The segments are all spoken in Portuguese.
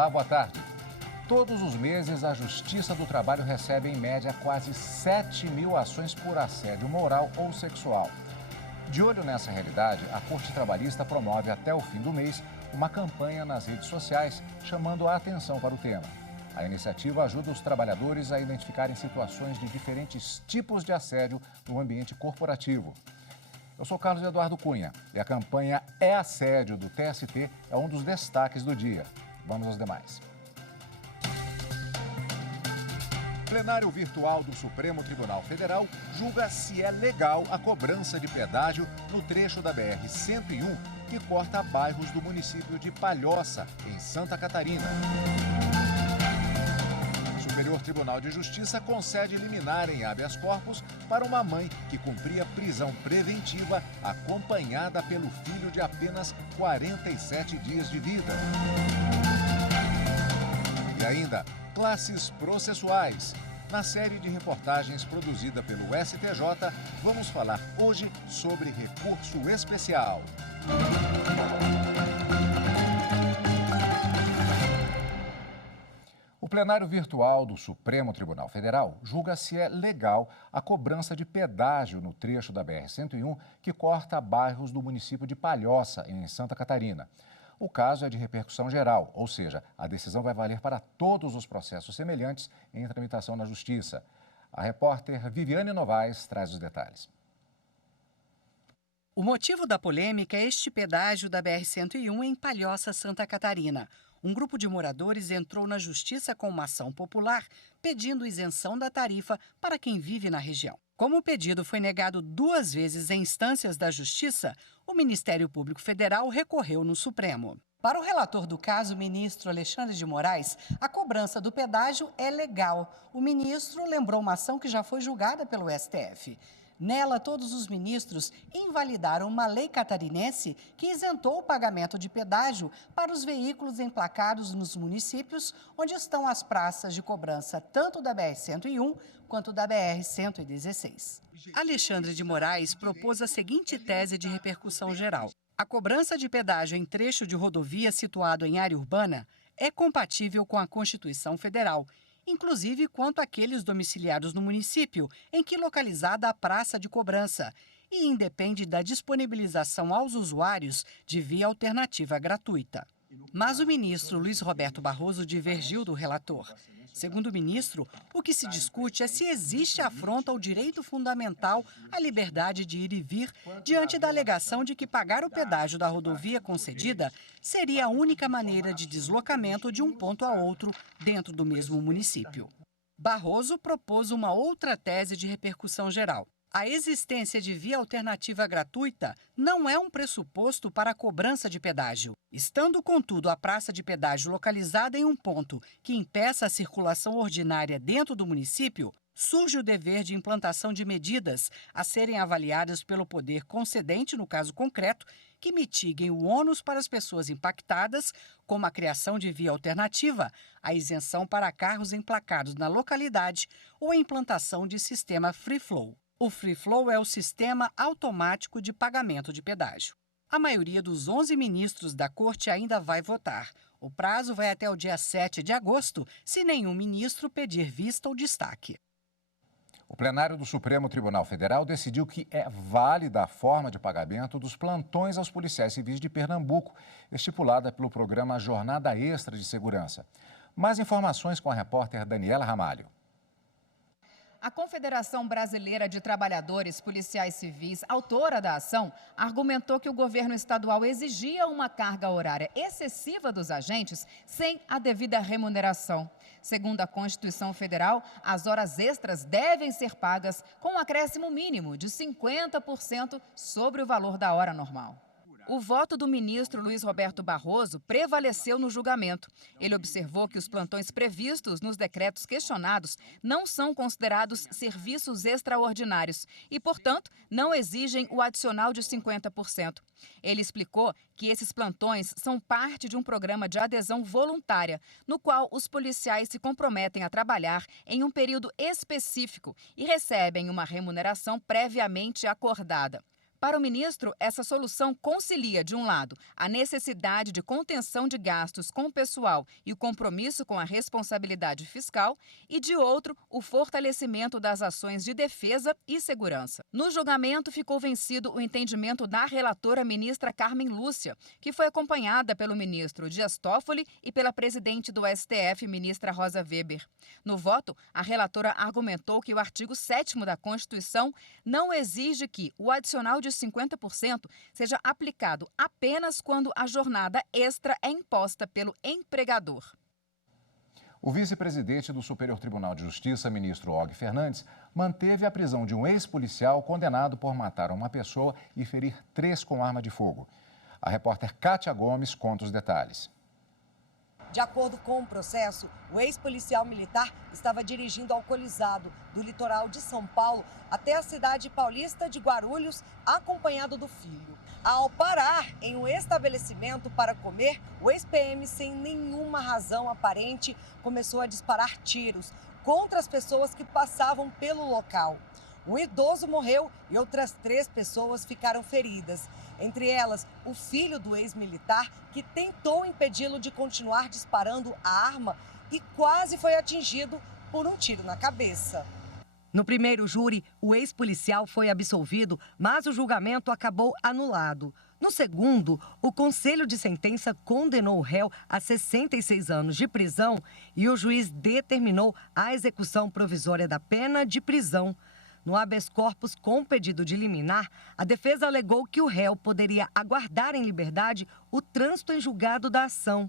Olá, boa tarde. Todos os meses, a Justiça do Trabalho recebe, em média, quase 7.000 ações por assédio moral ou sexual. De olho nessa realidade, a Corte Trabalhista promove até o fim do mês uma campanha nas redes sociais chamando a atenção para o tema. A iniciativa ajuda os trabalhadores a identificarem situações de diferentes tipos de assédio no ambiente corporativo. Eu sou Carlos Eduardo Cunha e a campanha É Assédio do TST é um dos destaques do dia. Vamos aos demais. O plenário virtual do Supremo Tribunal Federal julga se é legal a cobrança de pedágio no trecho da BR-101 que corta bairros do município de Palhoça, em Santa Catarina. O Superior Tribunal de Justiça concede liminar em habeas corpus para uma mãe que cumpria prisão preventiva acompanhada pelo filho de apenas 47 dias de vida. E ainda, classes processuais. Na série de reportagens produzida pelo STJ, vamos falar hoje sobre recurso especial. O plenário virtual do Supremo Tribunal Federal julga se é legal a cobrança de pedágio no trecho da BR-101 que corta bairros do município de Palhoça, em Santa Catarina. O caso é de repercussão geral, ou seja, a decisão vai valer para todos os processos semelhantes em tramitação na Justiça. A repórter Viviane Novaes traz os detalhes. O motivo da polêmica é este pedágio da BR-101 em Palhoça, Santa Catarina. Um grupo de moradores entrou na Justiça com uma ação popular pedindo isenção da tarifa para quem vive na região. Como o pedido foi negado 2 vezes em instâncias da Justiça, o Ministério Público Federal recorreu no Supremo. Para o relator do caso, o ministro Alexandre de Moraes, a cobrança do pedágio é legal. O ministro lembrou uma ação que já foi julgada pelo STF. Nela, todos os ministros invalidaram uma lei catarinense que isentou o pagamento de pedágio para os veículos emplacados nos municípios onde estão as praças de cobrança tanto da BR-101 quanto da BR-116. Alexandre de Moraes propôs a seguinte tese de repercussão geral. A cobrança de pedágio em trecho de rodovia situado em área urbana é compatível com a Constituição Federal, inclusive quanto àqueles domiciliados no município em que localizada a praça de cobrança, e independe da disponibilização aos usuários de via alternativa gratuita. Mas o ministro Luiz Roberto Barroso divergiu do relator. Segundo o ministro, o que se discute é se existe afronta ao direito fundamental à liberdade de ir e vir, diante da alegação de que pagar o pedágio da rodovia concedida seria a única maneira de deslocamento de um ponto a outro dentro do mesmo município. Barroso propôs uma outra tese de repercussão geral. A existência de via alternativa gratuita não é um pressuposto para a cobrança de pedágio. Estando, contudo, a praça de pedágio localizada em um ponto que impeça a circulação ordinária dentro do município, surge o dever de implantação de medidas a serem avaliadas pelo poder concedente, no caso concreto, que mitiguem o ônus para as pessoas impactadas, como a criação de via alternativa, a isenção para carros emplacados na localidade ou a implantação de sistema free flow. O Free Flow é o sistema automático de pagamento de pedágio. A maioria dos 11 ministros da Corte ainda vai votar. O prazo vai até o dia 7 de agosto, se nenhum ministro pedir vista ou destaque. O plenário do Supremo Tribunal Federal decidiu que é válida a forma de pagamento dos plantões aos policiais civis de Pernambuco, estipulada pelo programa Jornada Extra de Segurança. Mais informações com a repórter Daniela Ramalho. A Confederação Brasileira de Trabalhadores Policiais Civis, autora da ação, argumentou que o governo estadual exigia uma carga horária excessiva dos agentes sem a devida remuneração. Segundo a Constituição Federal, as horas extras devem ser pagas com um acréscimo mínimo de 50% sobre o valor da hora normal. O voto do ministro Luiz Roberto Barroso prevaleceu no julgamento. Ele observou que os plantões previstos nos decretos questionados não são considerados serviços extraordinários e, portanto, não exigem o adicional de 50%. Ele explicou que esses plantões são parte de um programa de adesão voluntária, no qual os policiais se comprometem a trabalhar em um período específico e recebem uma remuneração previamente acordada. Para o ministro, essa solução concilia, de um lado, a necessidade de contenção de gastos com o pessoal e o compromisso com a responsabilidade fiscal, e, de outro, o fortalecimento das ações de defesa e segurança. No julgamento, ficou vencido o entendimento da relatora ministra Carmen Lúcia, que foi acompanhada pelo ministro Dias Toffoli e pela presidente do STF, ministra Rosa Weber. No voto, a relatora argumentou que o artigo 7º da Constituição não exige que o adicional de 50% seja aplicado apenas quando a jornada extra é imposta pelo empregador. O vice-presidente do Superior Tribunal de Justiça, ministro Og Fernandes, manteve a prisão de um ex-policial condenado por matar uma pessoa e ferir 3 com arma de fogo. A repórter Kátia Gomes conta os detalhes. De acordo com o processo, o ex-policial militar estava dirigindo alcoolizado do litoral de São Paulo até a cidade paulista de Guarulhos, acompanhado do filho. Ao parar em um estabelecimento para comer, o ex-PM, sem nenhuma razão aparente, começou a disparar tiros contra as pessoas que passavam pelo local. Um idoso morreu e outras 3 pessoas ficaram feridas. Entre elas, o filho do ex-militar, que tentou impedi-lo de continuar disparando a arma e quase foi atingido por um tiro na cabeça. No primeiro júri, o ex-policial foi absolvido, mas o julgamento acabou anulado. No segundo, o Conselho de Sentença condenou o réu a 66 anos de prisão e o juiz determinou a execução provisória da pena de prisão. No habeas corpus com pedido de liminar, a defesa alegou que o réu poderia aguardar em liberdade o trânsito em julgado da ação.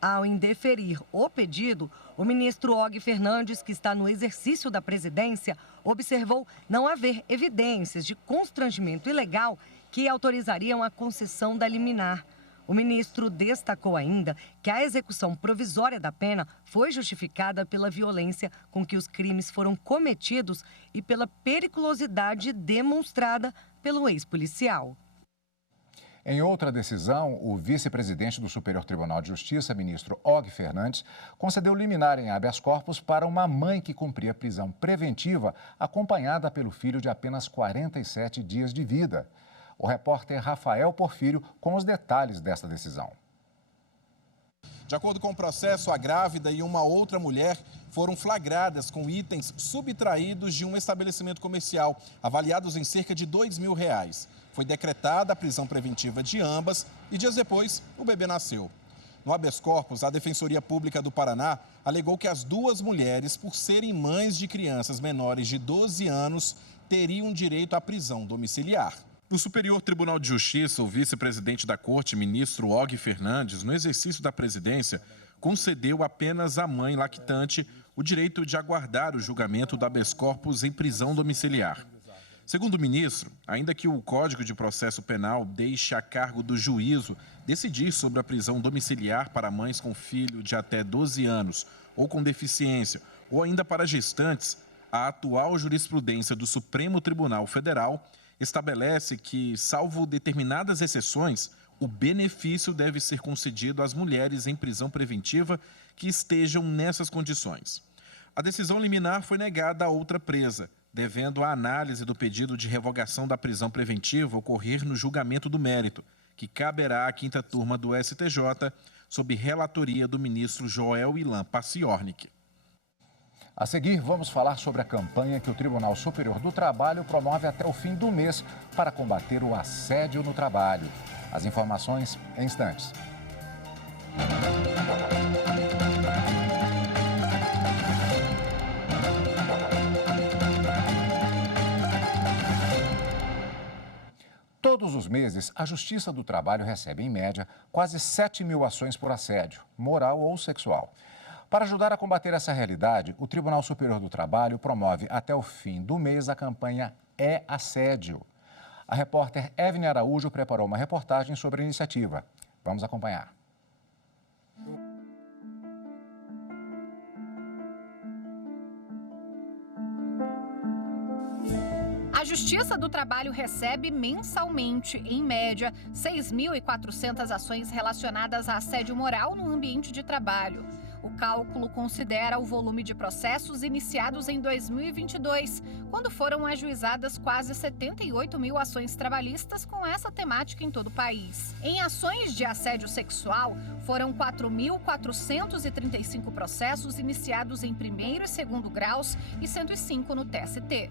Ao indeferir o pedido, o ministro Og Fernandes, que está no exercício da presidência, observou não haver evidências de constrangimento ilegal que autorizariam a concessão da liminar. O ministro destacou ainda que a execução provisória da pena foi justificada pela violência com que os crimes foram cometidos e pela periculosidade demonstrada pelo ex-policial. Em outra decisão, o vice-presidente do Superior Tribunal de Justiça, ministro Og Fernandes, concedeu liminar em habeas corpus para uma mãe que cumpria prisão preventiva, acompanhada pelo filho de apenas 47 dias de vida. O repórter Rafael Porfírio com os detalhes desta decisão. De acordo com o processo, a grávida e uma outra mulher foram flagradas com itens subtraídos de um estabelecimento comercial, avaliados em cerca de R$2.000. Foi decretada a prisão preventiva de ambas e dias depois o bebê nasceu. No habeas corpus, a Defensoria Pública do Paraná alegou que as 2 mulheres, por serem mães de crianças menores de 12 anos, teriam direito à prisão domiciliar. No Superior Tribunal de Justiça, o vice-presidente da Corte, ministro Og Fernandes, no exercício da presidência, concedeu apenas à mãe lactante o direito de aguardar o julgamento do habeas corpus em prisão domiciliar. Segundo o ministro, ainda que o Código de Processo Penal deixe a cargo do juízo decidir sobre a prisão domiciliar para mães com filho de até 12 anos ou com deficiência, ou ainda para gestantes, a atual jurisprudência do Supremo Tribunal Federal estabelece que, salvo determinadas exceções, o benefício deve ser concedido às mulheres em prisão preventiva que estejam nessas condições. A decisão liminar foi negada a outra presa, devendo a análise do pedido de revogação da prisão preventiva ocorrer no julgamento do mérito, que caberá à 5ª turma do STJ, sob relatoria do ministro Joel Ilan Paciornik. A seguir, vamos falar sobre a campanha que o Tribunal Superior do Trabalho promove até o fim do mês para combater o assédio no trabalho. As informações em instantes. Todos os meses, a Justiça do Trabalho recebe, em média, quase 7.000 ações por assédio, moral ou sexual. Para ajudar a combater essa realidade, o Tribunal Superior do Trabalho promove até o fim do mês a campanha É Assédio. A repórter Evne Araújo preparou uma reportagem sobre a iniciativa. Vamos acompanhar. A Justiça do Trabalho recebe mensalmente, em média, 6.400 ações relacionadas a assédio moral no ambiente de trabalho. O cálculo considera o volume de processos iniciados em 2022, quando foram ajuizadas quase 78 mil ações trabalhistas com essa temática em todo o país. Em ações de assédio sexual, foram 4.435 processos iniciados em primeiro e segundo graus e 105 no TST.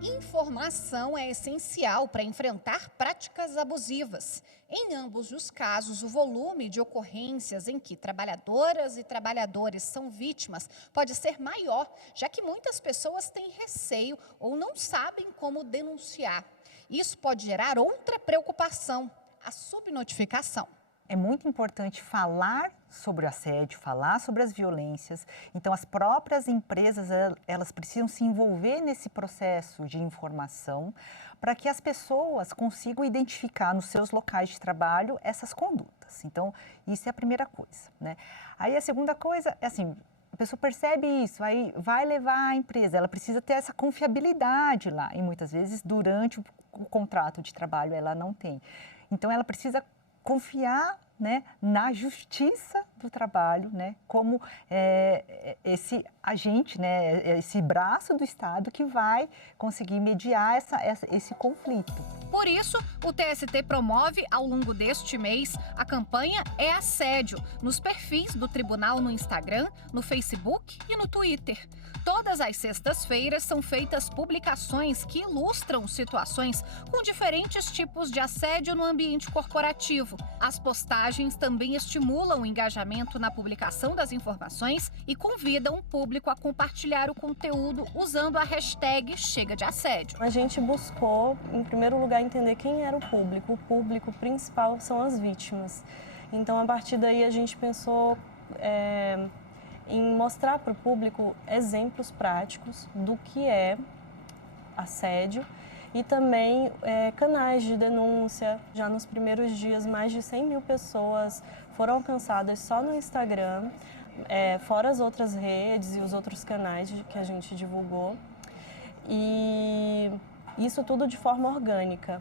Informação é essencial para enfrentar práticas abusivas. Em ambos os casos, o volume de ocorrências em que trabalhadoras e trabalhadores são vítimas pode ser maior, já que muitas pessoas têm receio ou não sabem como denunciar. Isso pode gerar outra preocupação, a subnotificação. É muito importante falar sobre o assédio, falar sobre as violências. Então, as próprias empresas, elas precisam se envolver nesse processo de informação para que as pessoas consigam identificar nos seus locais de trabalho essas condutas. Então, isso é a primeira coisa, né? Aí, a segunda coisa é assim, a pessoa percebe isso, aí vai levar a empresa, ela precisa ter essa confiabilidade lá. E, muitas vezes, durante o contrato de trabalho, ela não tem. Então, ela precisa confiar, né, na justiça do trabalho, né, como esse agente, né, esse braço do Estado que vai conseguir mediar esse conflito. Por isso, o TST promove, ao longo deste mês, a campanha É Assédio, nos perfis do tribunal no Instagram, no Facebook e no Twitter. Todas as sextas-feiras são feitas publicações que ilustram situações com diferentes tipos de assédio no ambiente corporativo. As postagens também estimulam o engajamento na publicação das informações e convidam o público a compartilhar o conteúdo usando a hashtag Chega de Assédio. A gente buscou, em primeiro lugar, entender quem era o público. O público principal são as vítimas. Então, a partir daí, a gente pensou em mostrar para o público exemplos práticos do que é assédio e também canais de denúncia. Já nos primeiros dias, mais de 100 mil pessoas foram alcançadas só no Instagram, fora as outras redes e os outros canais que a gente divulgou. E isso tudo de forma orgânica.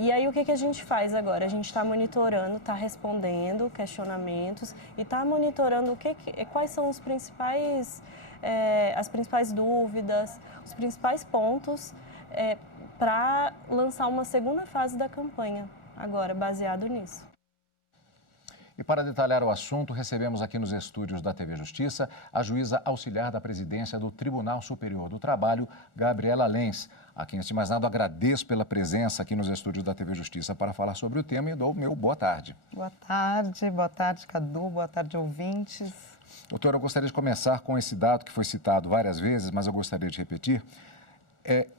E aí, o que a gente faz agora? A gente está monitorando, está respondendo questionamentos e está monitorando quais são as principais dúvidas, os principais pontos para lançar uma segunda fase da campanha, agora, baseado nisso. E para detalhar o assunto, recebemos aqui nos estúdios da TV Justiça a juíza auxiliar da presidência do Tribunal Superior do Trabalho, Gabriela Lenz, a quem, antes de mais nada, agradeço pela presença aqui nos estúdios da TV Justiça para falar sobre o tema e dou o meu boa tarde. Boa tarde, Cadu, boa tarde, ouvintes. Doutora, eu gostaria de começar com esse dado que foi citado várias vezes, mas eu gostaria de repetir.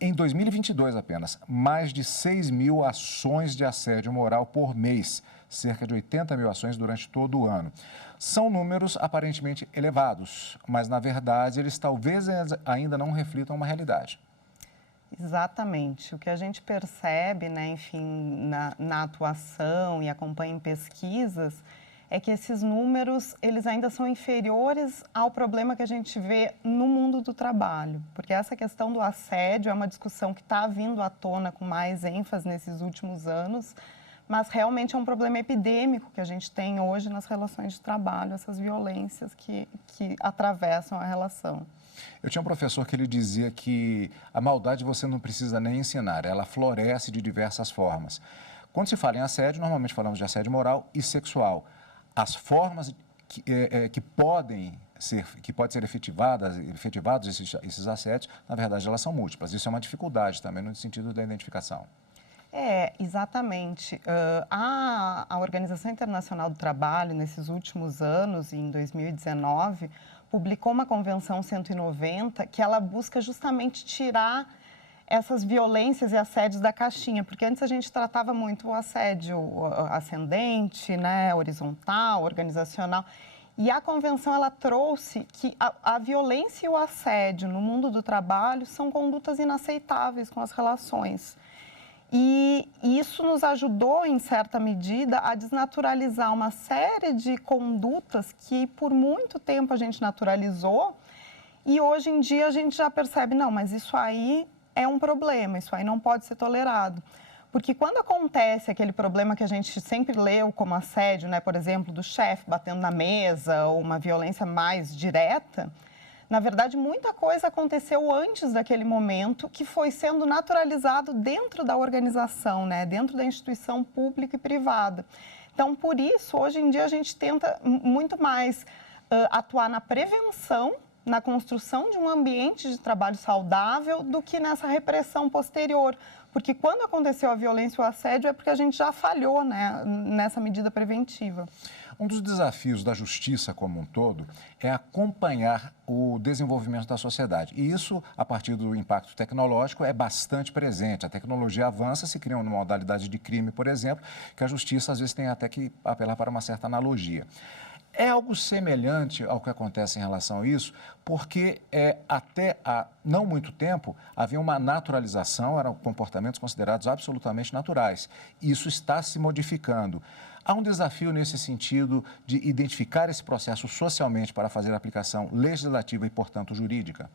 Em 2022 apenas, mais de 6 mil ações de assédio moral por mês, cerca de 80 mil ações durante todo o ano. São números aparentemente elevados, mas, na verdade, eles talvez ainda não reflitam uma realidade. Exatamente. O que a gente percebe, né, enfim, na atuação e acompanha em pesquisas, é que esses números, eles ainda são inferiores ao problema que a gente vê no mundo do trabalho. Porque essa questão do assédio é uma discussão que está vindo à tona com mais ênfase nesses últimos anos, mas realmente é um problema epidêmico que a gente tem hoje nas relações de trabalho, essas violências que atravessam a relação. Eu tinha um professor que ele dizia que a maldade você não precisa nem ensinar, ela floresce de diversas formas. Quando se fala em assédio, normalmente falamos de assédio moral e sexual. As formas que podem ser efetivados esses assédios, na verdade, elas são múltiplas. Isso é uma dificuldade também no sentido da identificação. Exatamente. A Organização Internacional do Trabalho, nesses últimos anos, em 2019, publicou uma Convenção 190 que ela busca justamente tirar essas violências e assédios da caixinha, porque antes a gente tratava muito o assédio ascendente, né, horizontal, organizacional, e a Convenção ela trouxe que a violência e o assédio no mundo do trabalho são condutas inaceitáveis com as relações. E isso nos ajudou, em certa medida, a desnaturalizar uma série de condutas que por muito tempo a gente naturalizou e hoje em dia a gente já percebe, não, mas isso aí é um problema, isso aí não pode ser tolerado. Porque quando acontece aquele problema que a gente sempre leu como assédio, né, por exemplo, do chefe batendo na mesa ou uma violência mais direta, na verdade, muita coisa aconteceu antes daquele momento que foi sendo naturalizado dentro da organização, né, dentro da instituição pública e privada. Então, por isso, hoje em dia, a gente tenta muito mais atuar na prevenção, na construção de um ambiente de trabalho saudável do que nessa repressão posterior. Porque quando aconteceu a violência e o assédio é porque a gente já falhou, né, nessa medida preventiva. Um dos desafios da justiça como um todo é acompanhar o desenvolvimento da sociedade. E isso, a partir do impacto tecnológico, é bastante presente. A tecnologia avança, se cria uma modalidade de crime, por exemplo, que a justiça às vezes tem até que apelar para uma certa analogia. É algo semelhante ao que acontece em relação a isso, porque até há não muito tempo havia uma naturalização, eram comportamentos considerados absolutamente naturais. Isso está se modificando. Há um desafio nesse sentido de identificar esse processo socialmente para fazer a aplicação legislativa e, portanto, jurídica?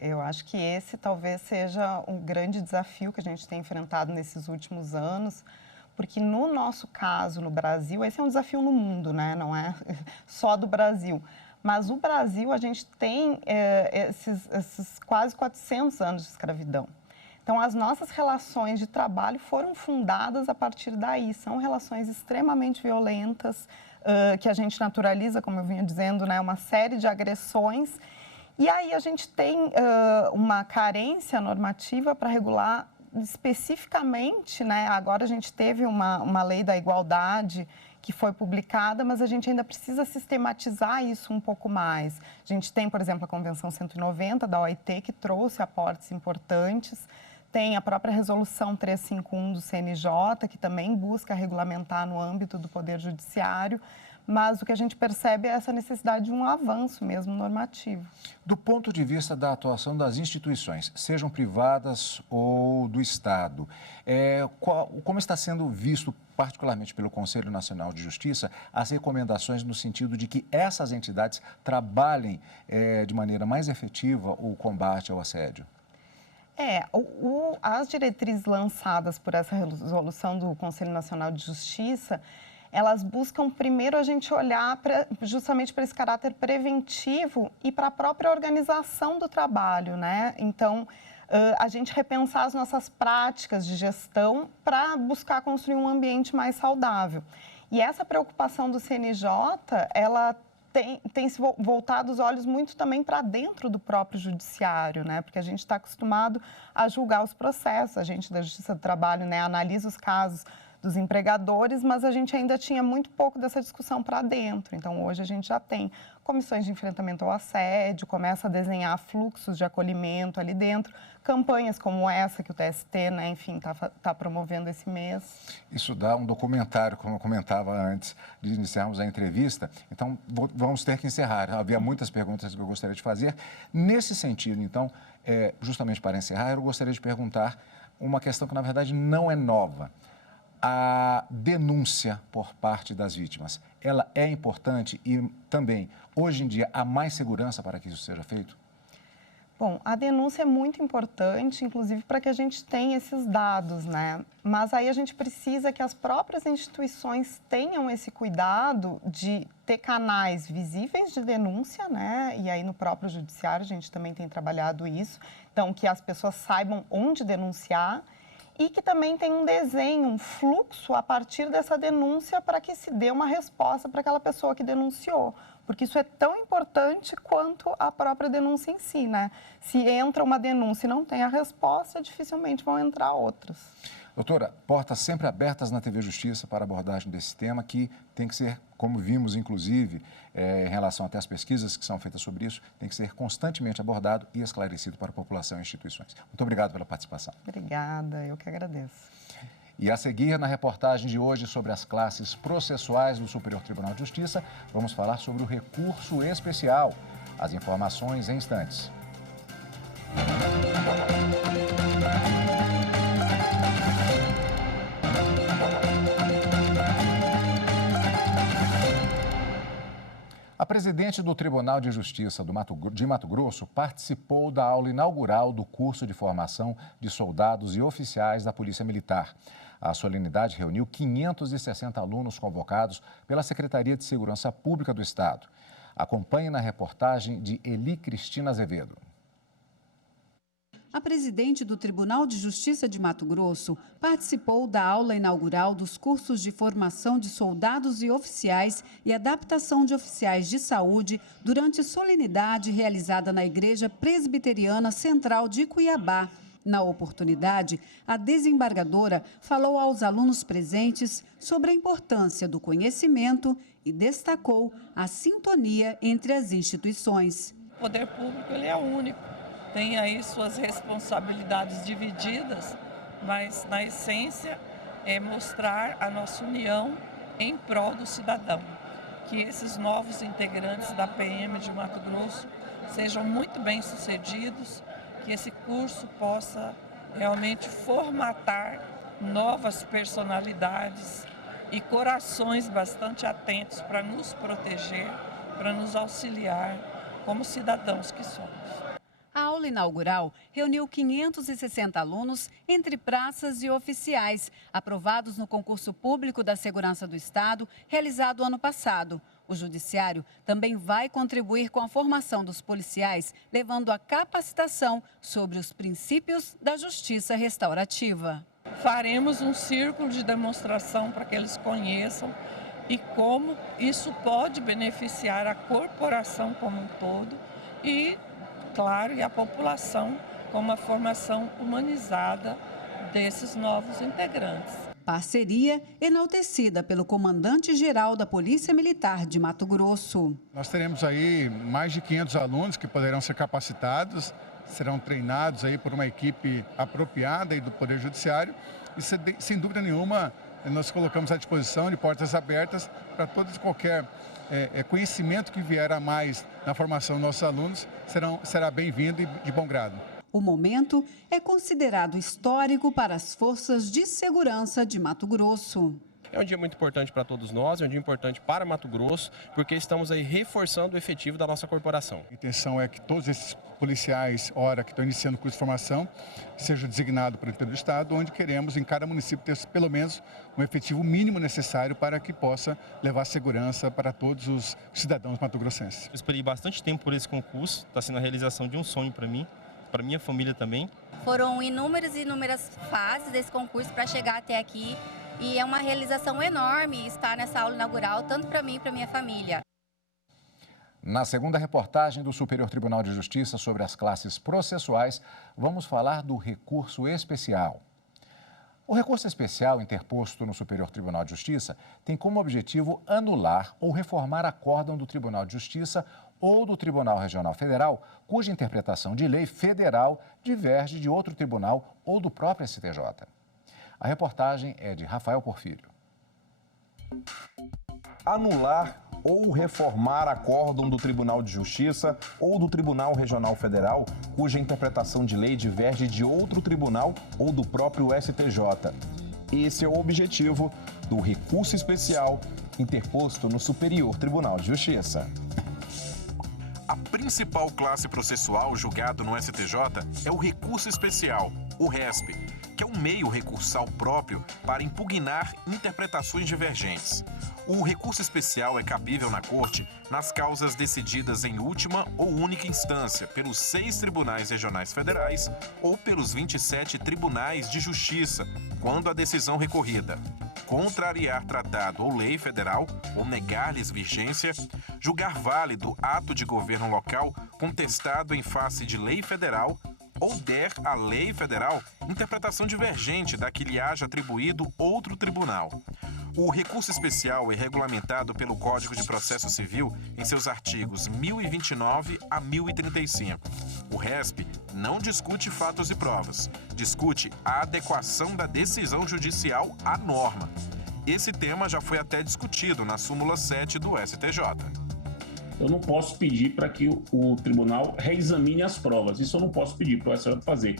Eu acho que esse talvez seja um grande desafio que a gente tem enfrentado nesses últimos anos, porque no nosso caso, no Brasil, esse é um desafio no mundo, né? Não é só do Brasil. Mas o Brasil, a gente tem esses quase 400 anos de escravidão. Então, as nossas relações de trabalho foram fundadas a partir daí. São relações extremamente violentas, que a gente naturaliza, como eu vinha dizendo, né? Uma série de agressões. E aí a gente tem uma carência normativa para regular especificamente, né? Agora a gente teve uma lei da igualdade que foi publicada, mas a gente ainda precisa sistematizar isso um pouco mais. A gente tem, por exemplo, a Convenção 190 da OIT, que trouxe aportes importantes. Tem a própria Resolução 351 do CNJ, que também busca regulamentar no âmbito do Poder Judiciário. Mas o que a gente percebe é essa necessidade de um avanço mesmo normativo. Do ponto de vista da atuação das instituições, sejam privadas ou do Estado, como está sendo visto, particularmente pelo Conselho Nacional de Justiça, as recomendações no sentido de que essas entidades trabalhem de maneira mais efetiva o combate ao assédio? As diretrizes lançadas por essa resolução do Conselho Nacional de Justiça, elas buscam primeiro a gente olhar justamente para esse caráter preventivo e para a própria organização do trabalho, né? Então, a gente repensar as nossas práticas de gestão para buscar construir um ambiente mais saudável. E essa preocupação do CNJ, ela tem se voltado os olhos muito também para dentro do próprio judiciário, né? Porque a gente está acostumado a julgar os processos, a gente da Justiça do Trabalho, né, analisa os casos dos empregadores, mas a gente ainda tinha muito pouco dessa discussão para dentro. Então, hoje a gente já tem comissões de enfrentamento ao assédio, começa a desenhar fluxos de acolhimento ali dentro, campanhas como essa que o TST, né, enfim, tá promovendo esse mês. Isso dá um documentário, como eu comentava antes de iniciarmos a entrevista. Então, vamos ter que encerrar. Havia muitas perguntas que eu gostaria de fazer. Nesse sentido, então, justamente para encerrar, eu gostaria de perguntar uma questão que, na verdade, não é nova. A denúncia por parte das vítimas, ela é importante e também, hoje em dia, há mais segurança para que isso seja feito? Bom, a denúncia é muito importante, inclusive para que a gente tenha esses dados, né? Mas aí a gente precisa que as próprias instituições tenham esse cuidado de ter canais visíveis de denúncia, né? E aí no próprio judiciário a gente também tem trabalhado isso. Então, que as pessoas saibam onde denunciar. E que também tem um desenho, um fluxo a partir dessa denúncia para que se dê uma resposta para aquela pessoa que denunciou. Porque isso é tão importante quanto a própria denúncia em si, né? Se entra uma denúncia e não tem a resposta, dificilmente vão entrar outras. Doutora, portas sempre abertas na TV Justiça para a abordagem desse tema, que tem que ser, como vimos, inclusive, em relação até às pesquisas que são feitas sobre isso, tem que ser constantemente abordado e esclarecido para a população e instituições. Muito obrigado pela participação. Obrigada, eu que agradeço. E a seguir, na reportagem de hoje sobre as classes processuais do Superior Tribunal de Justiça, vamos falar sobre o recurso especial. As informações em instantes. A presidente do Tribunal de Justiça de Mato Grosso participou da aula inaugural do curso de formação de soldados e oficiais da Polícia Militar. A solenidade reuniu 560 alunos convocados pela Secretaria de Segurança Pública do Estado. Acompanhe na reportagem de Eli Cristina Azevedo. A presidente do Tribunal de Justiça de Mato Grosso participou da aula inaugural dos cursos de formação de soldados e oficiais e adaptação de oficiais de saúde durante solenidade realizada na Igreja Presbiteriana Central de Cuiabá. Na oportunidade, a desembargadora falou aos alunos presentes sobre a importância do conhecimento e destacou a sintonia entre as instituições. O poder público ele é único. Tem aí suas responsabilidades divididas, mas na essência é mostrar a nossa união em prol do cidadão. Que esses novos integrantes da PM de Mato Grosso sejam muito bem-sucedidos, que esse curso possa realmente formatar novas personalidades e corações bastante atentos para nos proteger, para nos auxiliar como cidadãos que somos. A aula inaugural reuniu 560 alunos entre praças e oficiais, aprovados no concurso público da Segurança do Estado, realizado ano passado. O Judiciário também vai contribuir com a formação dos policiais, levando a capacitação sobre os princípios da justiça restaurativa. Faremos um círculo de demonstração para que eles conheçam e como isso pode beneficiar a corporação como um todo e, claro, e a população com uma formação humanizada desses novos integrantes. Parceria enaltecida pelo comandante-geral da Polícia Militar de Mato Grosso. Nós teremos aí mais de 500 alunos que poderão ser capacitados, serão treinados aí por uma equipe apropriada aí do Poder Judiciário e, sem dúvida nenhuma, nós colocamos à disposição de portas abertas para todo e qualquer conhecimento que vier a mais na formação dos nossos alunos será bem-vindo e de bom grado. O momento é considerado histórico para as forças de segurança de Mato Grosso. É um dia muito importante para todos nós, é um dia importante para Mato Grosso, porque estamos aí reforçando o efetivo da nossa corporação. A intenção é que todos esses policiais, que estão iniciando o curso de formação, sejam designados pelo Interior do Estado, onde queremos, em cada município, ter pelo menos um efetivo mínimo necessário para que possa levar segurança para todos os cidadãos mato-grossenses. Eu esperei bastante tempo por esse concurso, está sendo a realização de um sonho para mim, para minha família também. Foram inúmeras fases desse concurso para chegar até aqui e é uma realização enorme estar nessa aula inaugural, tanto para mim e para minha família. Na segunda reportagem do Superior Tribunal de Justiça sobre as classes processuais, vamos falar do recurso especial. O recurso especial interposto no Superior Tribunal de Justiça tem como objetivo anular ou reformar acórdão do Tribunal de Justiça ou do Tribunal Regional Federal, cuja interpretação de lei federal diverge de outro tribunal ou do próprio STJ. A reportagem é de Rafael Porfírio. Anular ou reformar acórdão do Tribunal de Justiça ou do Tribunal Regional Federal, cuja interpretação de lei diverge de outro tribunal ou do próprio STJ. Esse é o objetivo do recurso especial interposto no Superior Tribunal de Justiça. A principal classe processual julgado no STJ é o recurso especial, o RESP, que é um meio recursal próprio para impugnar interpretações divergentes. O recurso especial é cabível na Corte nas causas decididas em última ou única instância pelos 6 tribunais regionais federais ou pelos 27 tribunais de justiça, quando a decisão recorrida contrariar tratado ou lei federal ou negar-lhes vigência, julgar válido ato de governo local contestado em face de lei federal ou der à lei federal interpretação divergente da que lhe haja atribuído outro tribunal. O recurso especial é regulamentado pelo Código de Processo Civil em seus artigos 1029 a 1035. O RESP não discute fatos e provas, discute a adequação da decisão judicial à norma. Esse tema já foi até discutido na súmula 7 do STJ. Eu não posso pedir para que o tribunal reexamine as provas. Isso eu não posso pedir para o STJ fazer.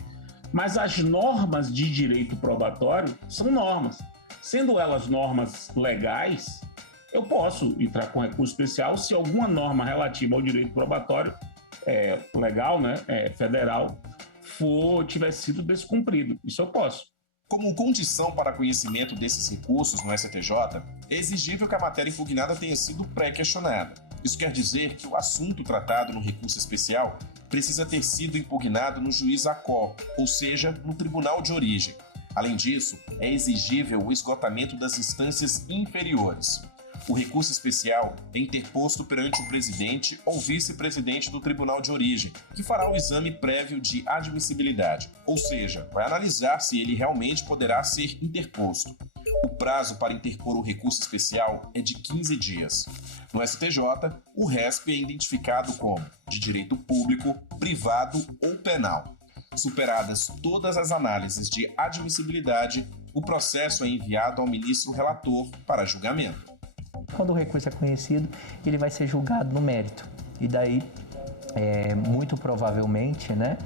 Mas as normas de direito probatório são normas. Sendo elas normas legais, eu posso entrar com recurso especial se alguma norma relativa ao direito probatório legal, né, federal, tivesse sido descumprido. Isso eu posso. Como condição para conhecimento desses recursos no STJ, é exigível que a matéria impugnada tenha sido pré-questionada. Isso quer dizer que o assunto tratado no recurso especial precisa ter sido impugnado no juiz ACOR, ou seja, no tribunal de origem. Além disso, é exigível o esgotamento das instâncias inferiores. O recurso especial é interposto perante o presidente ou vice-presidente do tribunal de origem, que fará o exame prévio de admissibilidade, ou seja, vai analisar se ele realmente poderá ser interposto. O prazo para interpor o recurso especial é de 15 dias. No STJ, o RESP é identificado como de direito público, privado ou penal. Superadas todas as análises de admissibilidade, o processo é enviado ao ministro relator para julgamento. Quando o recurso é conhecido, ele vai ser julgado no mérito. E daí, muito provavelmente, né,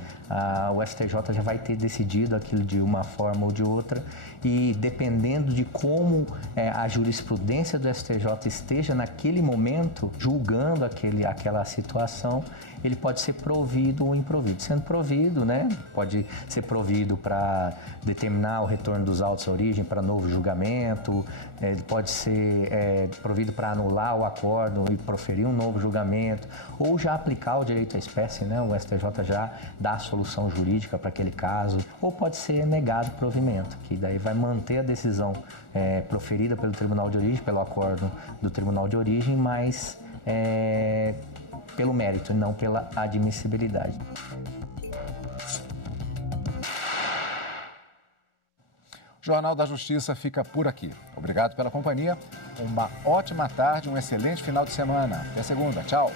o STJ já vai ter decidido aquilo de uma forma ou de outra. E dependendo de como a jurisprudência do STJ esteja naquele momento, julgando aquela situação, ele pode ser provido ou improvido. Sendo provido, né, pode ser provido para determinar o retorno dos autos à origem para novo julgamento, ele pode ser provido para anular o acordo e proferir um novo julgamento, ou já aplicar o direito à espécie, né, o STJ já dá a solução jurídica para aquele caso, ou pode ser negado provimento, que daí vai manter a decisão proferida pelo Tribunal de Origem, pelo acordo do Tribunal de Origem, mas pelo mérito e não pela admissibilidade. O Jornal da Justiça fica por aqui. Obrigado pela companhia, uma ótima tarde, um excelente final de semana. Até segunda. Tchau.